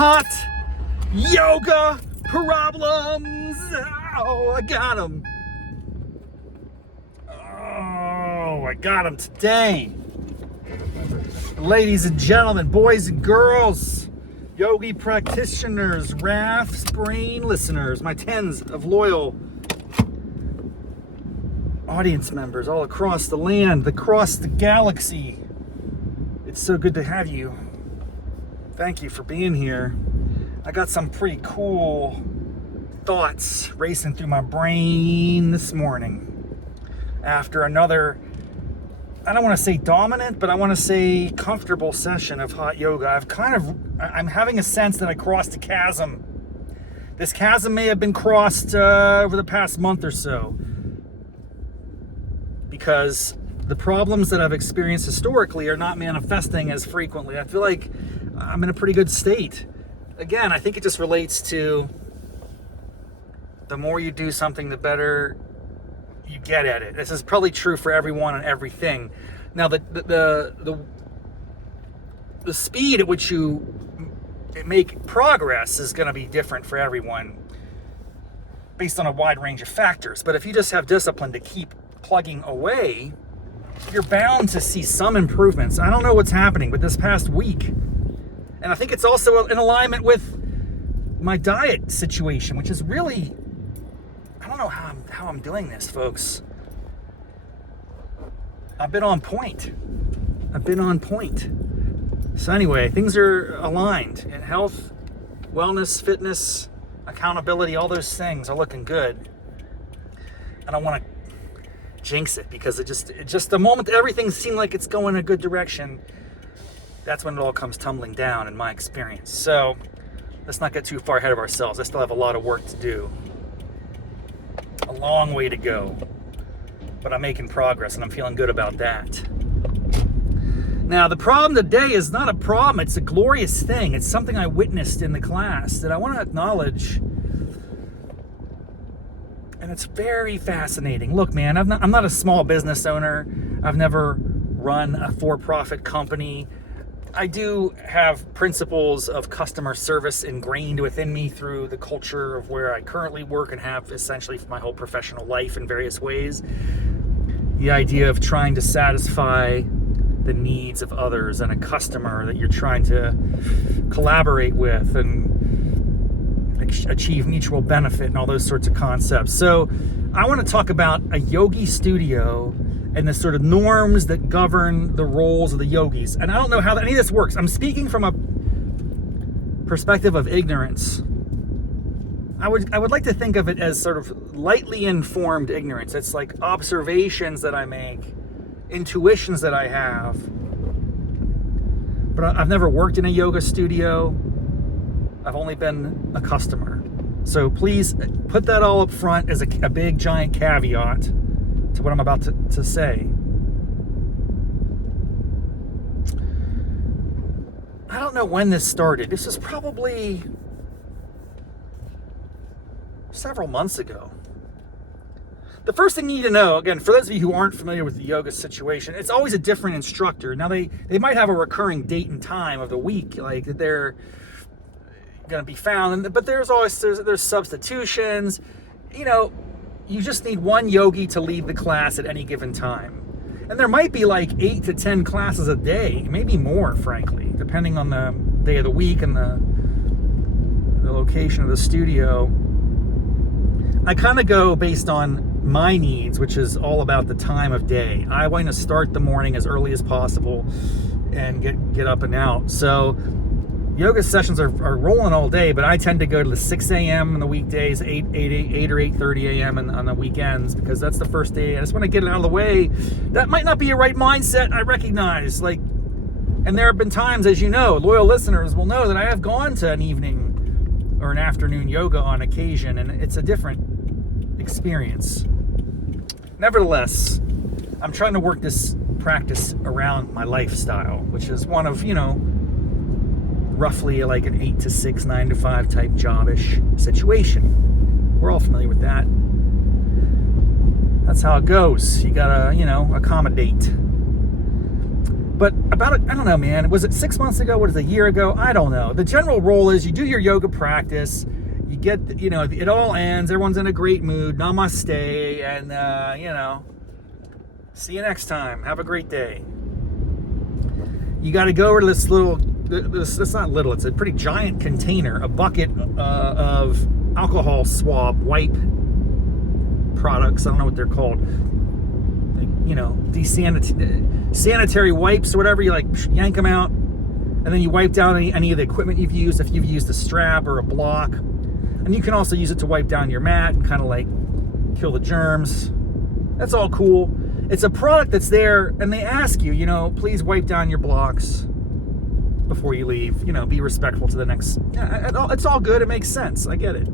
hot yoga problems. Oh, I got them. Oh, I got them today. Ladies and gentlemen, boys and girls, Yogi practitioners, Raff's brain listeners, my tens of loyal audience members all across the land, across the galaxy. It's so good to have you. Thank you for being here. I got some pretty cool thoughts racing through my brain this morning after another, I don't want to say dominant, but I want to say comfortable session of hot yoga. I'm having a sense that I crossed a chasm. This chasm may have been crossed over the past month or so, because the problems that I've experienced historically are not manifesting as frequently. I feel like I'm in a pretty good state. Again, I think it just relates to the more you do something, the better you get at it. This is probably true for everyone and everything. Now, the speed at which you make progress is going to be different for everyone based on a wide range of factors. But if you just have discipline to keep plugging away, you're bound to see some improvements. I don't know what's happening, but this past week, and I think it's also in alignment with my diet situation, which is really, I don't know how I'm doing this, folks. I've been on point. So anyway, things are aligned in health, wellness, fitness, accountability. All those things are looking good. I don't want to jinx it, because it just the moment everything seemed like it's going in a good direction, that's when it all comes tumbling down in my experience. So let's not get too far ahead of ourselves. I still have a lot of work to do, a long way to go, but I'm making progress and I'm feeling good about that. Now, the problem today is not a problem, it's a glorious thing. It's something I witnessed in the class that I want to acknowledge. And it's very fascinating. Look, man, I'm not a small business owner. I've never run a for-profit company. I do have principles of customer service ingrained within me through the culture of where I currently work and have essentially my whole professional life in various ways. The idea of trying to satisfy the needs of others and a customer that you're trying to collaborate with and achieve mutual benefit and all those sorts of concepts. So I want to talk about a yogi studio and the sort of norms that govern the roles of the yogis. And I don't know how any of this works. I'm speaking from a perspective of ignorance. I would like to think of it as sort of lightly informed ignorance. It's like observations that I make, intuitions that I have. But I've never worked in a yoga studio. I've only been a customer. So please put that all up front as a big giant caveat to what I'm about to say. I don't know when this started. This was probably several months ago. The first thing you need to know, again, for those of you who aren't familiar with the yoga situation, it's always a different instructor. Now, they might have a recurring date and time of the week, like that they're going to be found, but there's substitutions. You know, you just need one yogi to lead the class at any given time, and there might be like 8 to 10 classes a day, maybe more, frankly, depending on the day of the week and the location of the studio. I kind of go based on my needs, which is all about the time of day. I want to start the morning as early as possible and get up and out. So yoga sessions are rolling all day, but I tend to go to the 6 a.m. on the weekdays, 8 or 8:30 a.m. on the weekends, because that's the first day. I just want to get it out of the way. That might not be a right mindset, I recognize. And there have been times, as you know, loyal listeners will know that I have gone to an evening or an afternoon yoga on occasion, and it's a different experience. Nevertheless, I'm trying to work this practice around my lifestyle, which is one of, roughly like an 8 to 6, 9 to 5 type job-ish situation. We're all familiar with that. That's how it goes. You gotta, accommodate. But I don't know, man. Was it 6 months ago? Was it a year ago? I don't know. The general rule is you do your yoga practice, you get, it all ends, everyone's in a great mood, namaste, and, see you next time. Have a great day. You got to go over to this little, it's not little, it's a pretty giant container, a bucket of alcohol swab wipe products. I don't know what they're called. Sanitary wipes or whatever. You yank them out, and then you wipe down any of the equipment you've used, if you've used a strap or a block. And you can also use it to wipe down your mat and kind of kill the germs. That's all cool. It's a product that's there, and they ask you, please wipe down your blocks before you leave. Be respectful to the next. It's all good. It makes sense. I get it.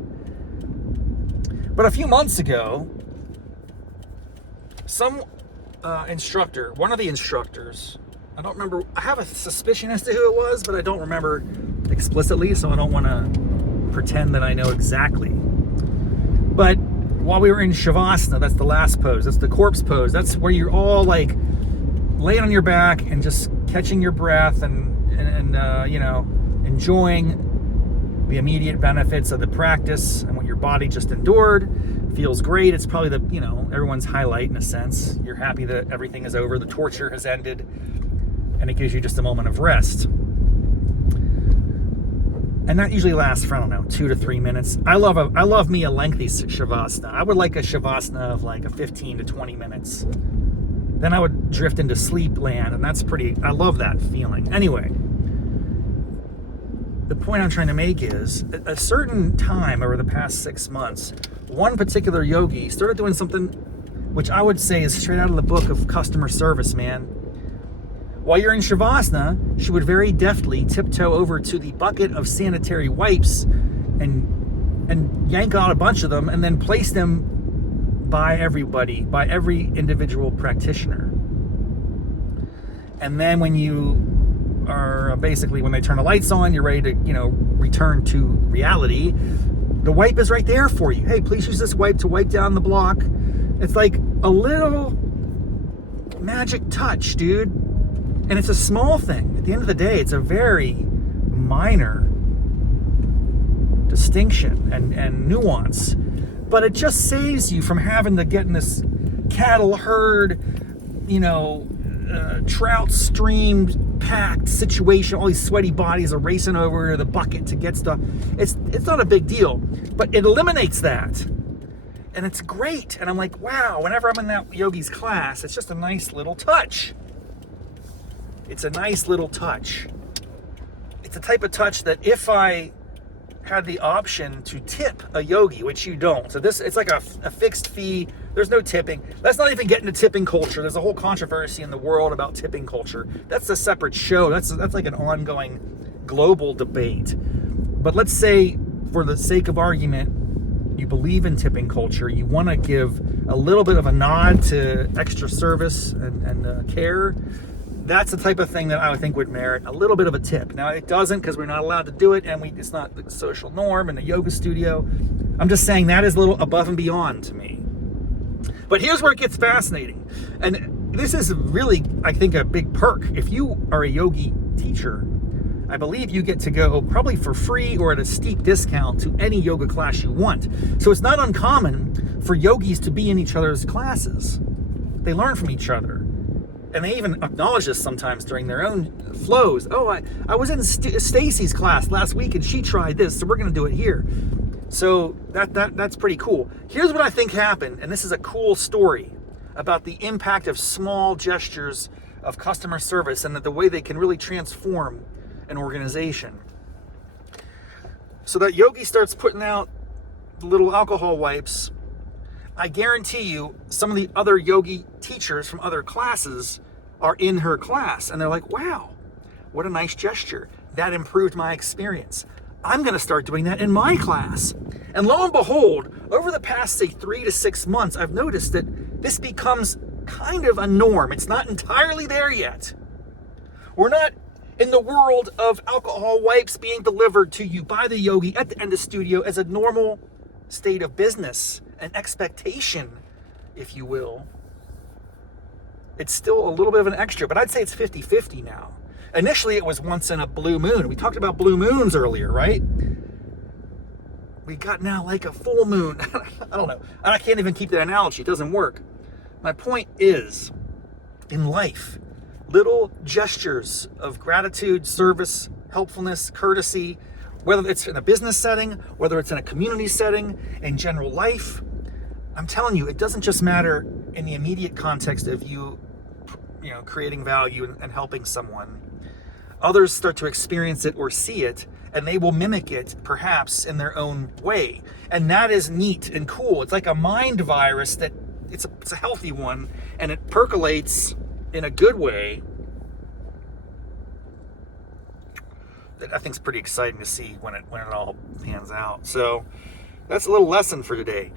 But a few months ago, some instructor, one of the instructors, I don't remember, I have a suspicion as to who it was, but I don't remember explicitly, so I don't want to pretend that I know exactly. But while we were in Shavasana, that's the last pose, that's the corpse pose, that's where you're all laying on your back and just catching your breath and enjoying the immediate benefits of the practice and what your body just endured. Feels great. It's probably everyone's highlight in a sense. You're happy that everything is over, the torture has ended, and it gives you just a moment of rest. And that usually lasts for, 2 to 3 minutes. I love me a lengthy Shavasana. I would like a Shavasana of a 15 to 20 minutes. Then I would drift into sleep land, and I love that feeling. Anyway, the point I'm trying to make is, at a certain time over the past 6 months, one particular yogi started doing something which I would say is straight out of the book of customer service, man. While you're in Shavasana, she would very deftly tiptoe over to the bucket of sanitary wipes and yank out a bunch of them and then place them by every individual practitioner. And then when you are when they turn the lights on, you're ready to, return to reality, the wipe is right there for you. Hey, please use this wipe to wipe down the block. It's like a little magic touch, dude. And it's a small thing. At the end of the day, it's a very minor distinction and nuance. But it just saves you from having to get in this cattle herd, trout stream packed situation. All these sweaty bodies are racing over to the bucket to get stuff. It's not a big deal, but it eliminates that. And it's great. And I'm like, wow, whenever I'm in that yogi's class, it's just a nice little touch. It's a nice little touch. It's a type of touch that if I had the option to tip a yogi, which you don't. So it's like a fixed fee. There's no tipping. Let's not even get into tipping culture. There's a whole controversy in the world about tipping culture. That's a separate show. That's like an ongoing global debate. But let's say, for the sake of argument, you believe in tipping culture. You want to give a little bit of a nod to extra service and care. That's the type of thing that I would think would merit a little bit of a tip. Now, it doesn't, because we're not allowed to do it, and it's not the social norm in a yoga studio. I'm just saying that is a little above and beyond to me. But here's where it gets fascinating. And this is really, I think, a big perk. If you are a yogi teacher, I believe you get to go probably for free or at a steep discount to any yoga class you want. So it's not uncommon for yogis to be in each other's classes. They learn from each other. And they even acknowledge this sometimes during their own flows. Oh, I was in Stacy's class last week and she tried this, so we're going to do it here. So that's pretty cool. Here's what I think happened, and this is a cool story about the impact of small gestures of customer service and the way they can really transform an organization. So that yogi starts putting out the little alcohol wipes. I guarantee you some of the other yogi teachers from other classes are in her class, and they're like, wow, what a nice gesture. That improved my experience. I'm going to start doing that in my class. And lo and behold, over the past, say, 3 to 6 months, I've noticed that this becomes kind of a norm. It's not entirely there yet. We're not in the world of alcohol wipes being delivered to you by the yogi at the end of studio as a normal state of business, an expectation, if you will. it's still a little bit of an extra, but I'd say it's 50-50 now. Initially, it was once in a blue moon. We talked about blue moons earlier, right? We got now like a full moon. I don't know. I can't even keep that analogy. It doesn't work. My point is, in life, little gestures of gratitude, service, helpfulness, courtesy, whether it's in a business setting, whether it's in a community setting, in general life, I'm telling you, it doesn't just matter in the immediate context of you creating value and helping someone. Others start to experience it or see it, and they will mimic it, perhaps, in their own way. And that is neat and cool. It's like a mind virus that it's a healthy one, and it percolates in a good way. That I think is pretty exciting to see when it all pans out. So that's a little lesson for today.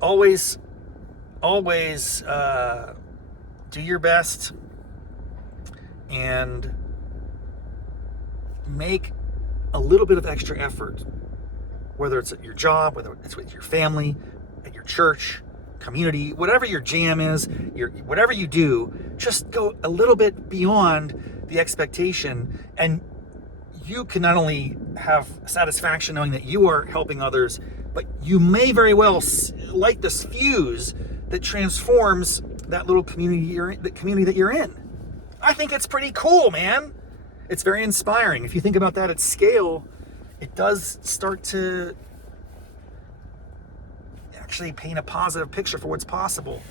Always do your best and make a little bit of extra effort, whether it's at your job, whether it's with your family, at your church, community, whatever your jam is, whatever you do, just go a little bit beyond the expectation, and you can not only have satisfaction knowing that you are helping others, but you may very well light this fuse that transforms that little community that you're in. I think it's pretty cool, man. It's very inspiring. If you think about that at scale, it does start to actually paint a positive picture for what's possible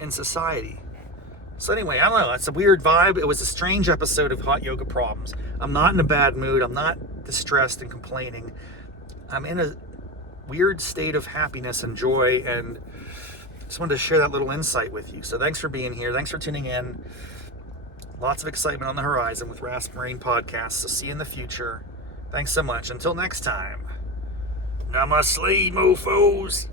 in society. So anyway, I don't know. It's a weird vibe. It was a strange episode of Hot Yoga Problems. I'm not in a bad mood. I'm not distressed and complaining. I'm in a weird state of happiness and joy, and just wanted to share that little insight with you. So thanks for being here. Thanks for tuning in. Lots of excitement on the horizon with Raff's Marine Podcast. So see you in the future. Thanks so much. Until next time. Namaste, mofos.